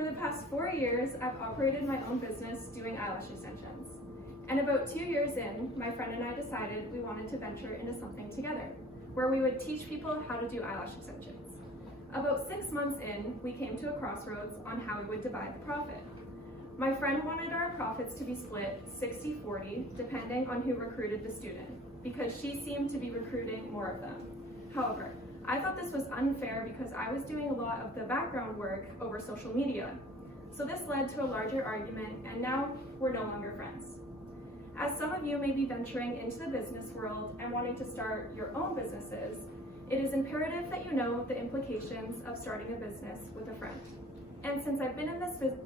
For the past 4 years, I've operated my own business doing eyelash extensions. And about 2 years in, my friend and I decided we wanted to venture into something together, where we would teach people how to do eyelash extensions. About 6 months in, we came to a crossroads on how we would divide the profit. My friend wanted our profits to be split 60-40, depending on who recruited the student, because she seemed to be recruiting more of them. However, I thought this was unfair because I was doing a lot of the background work over social media. So this led to a larger argument, and now we're no longer friends. As some of you may be venturing into the business world and wanting to start your own businesses, it is imperative that you know the implications of starting a business with a friend. And since I've been in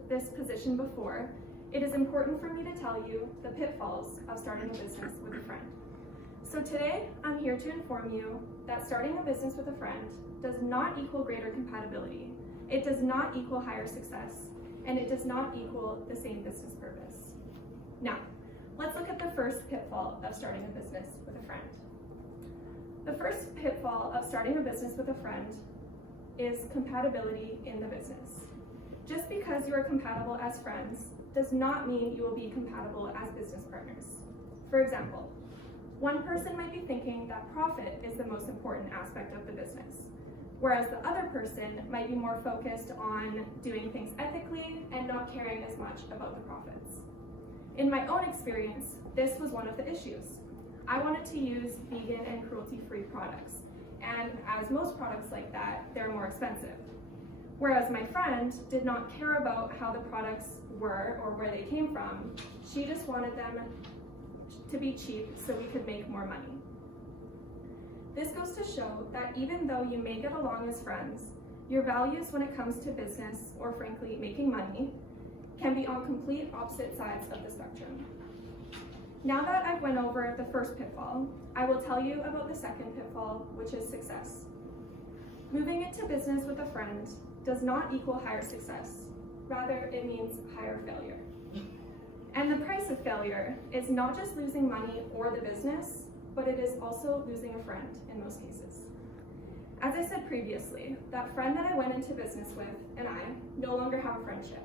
this position before, it is important for me to tell you the pitfalls of starting a business with a friend. So today, I'm here to inform you that starting a business with a friend does not equal greater compatibility, it does not equal higher success, and it does not equal the same business purpose. Now, let's look at the first pitfall of starting a business with a friend. The first pitfall of starting a business with a friend is compatibility in the business. Just because you are compatible as friends does not mean you will be compatible as business partners. For example, one person might be thinking that profit is the most important aspect of the business, whereas the other person might be more focused on doing things ethically and not caring as much about the profits. In my own experience, this was one of the issues. I wanted to use vegan and cruelty-free products, and as most products like that, they're more expensive. Whereas my friend did not care about how the products were or where they came from, she just wanted them to be cheap so we could make more money. This goes to show that even though you may get along as friends, your values when it comes to business, or frankly making money, can be on complete opposite sides of the spectrum. Now that I've went over the first pitfall, I will tell you about the second pitfall, which is success. Moving into business with a friend does not equal higher success. Rather, it means higher failure. And the price of failure is not just losing money or the business, but it is also losing a friend in most cases. As I said previously, that friend that I went into business with and I no longer have a friendship.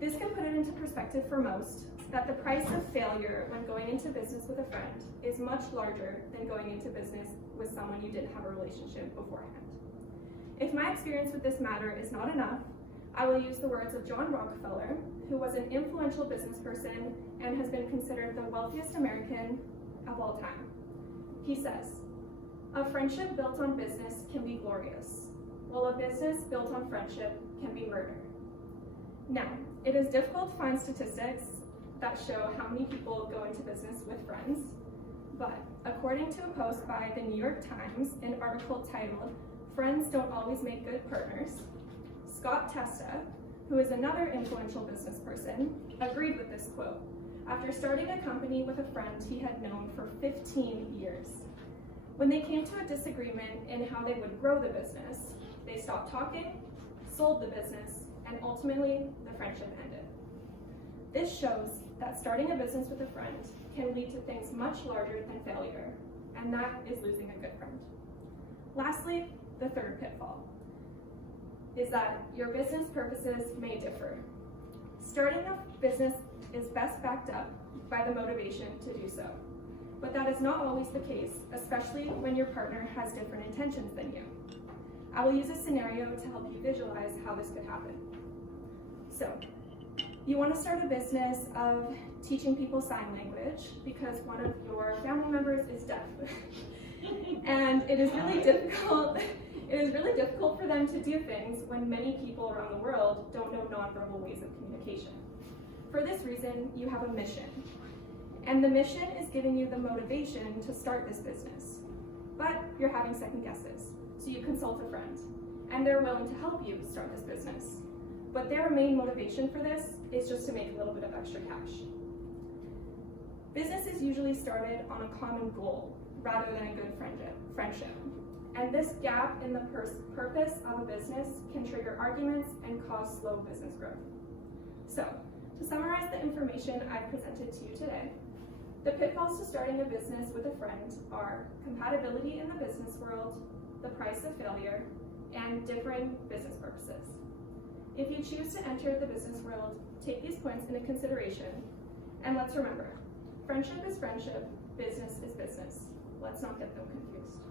This can put it into perspective for most, that the price of failure when going into business with a friend is much larger than going into business with someone you didn't have a relationship beforehand. If my experience with this matter is not enough, I will use the words of John Rockefeller, who was an influential business person and has been considered the wealthiest American of all time. He says, "A friendship built on business can be glorious, while a business built on friendship can be murder." Now, it is difficult to find statistics that show how many people go into business with friends, but according to a post by the New York Times, an article titled, "Friends Don't Always Make Good Partners," Scott Testa, who is another influential business person, agreed with this quote after starting a company with a friend he had known for 15 years. When they came to a disagreement in how they would grow the business, they stopped talking, sold the business, and ultimately the friendship ended. This shows that starting a business with a friend can lead to things much larger than failure, and that is losing a good friend. Lastly, the third pitfall is that your business purposes may differ. Starting a business is best backed up by the motivation to do so, but that is not always the case, especially when your partner has different intentions than you. I will use a scenario to help you visualize how this could happen. So, you want to start a business of teaching people sign language because one of your family members is deaf. And it is really difficult for them to do things when many people around the world don't know nonverbal ways of communication. For this reason, you have a mission. And the mission is giving you the motivation to start this business. But you're having second guesses, so you consult a friend, and they're willing to help you start this business. But their main motivation for this is just to make a little bit of extra cash. Business is usually started on a common goal rather than a good friendship. And this gap in the purpose of a business can trigger arguments and cause slow business growth. So, to summarize the information I've presented to you today, the pitfalls to starting a business with a friend are compatibility in the business world, the price of failure, and differing business purposes. If you choose to enter the business world, take these points into consideration, and let's remember, friendship is friendship, business is business. Let's not get them confused.